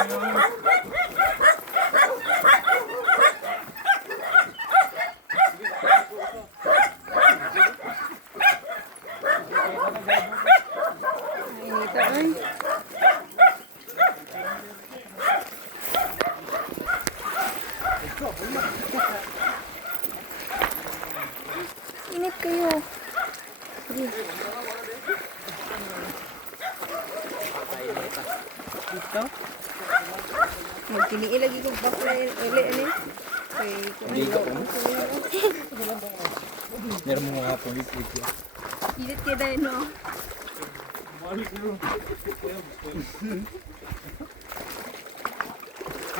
Ito ay. Init kayo. Sige. Dito? Magtiliin lagi kong bakla uli ani. Kay Hindi ko po. Meron mo mga pong video. Init ka dahil no.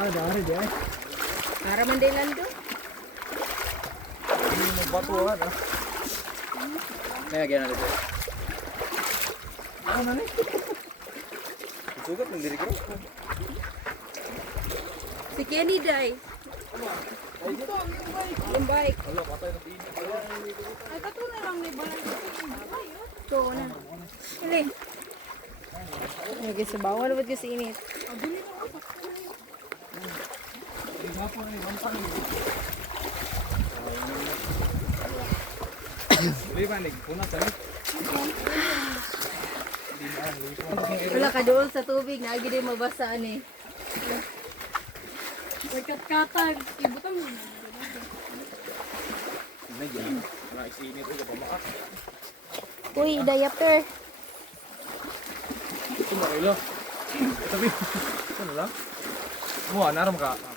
Dari deh. Para man din lando. Ini mau batuan ah. Gana dito. Ano na? Sugat ng diri ko. Si Kenny day. Yung bike. Wala patay na din. Ay, kato na lang may balang. Ito na. Hili. Lagi sa bawal, ba't kasi init? Libanig, punat sa Wala ka doon sa tubig, nagi din mabasaan eh. Kat-katan, ibutang mo. Nagyan. Wala isinit ulo pa maak. Uy, diaper. Ito mo ilo. Sabi. Ano lang? Mo naram ka.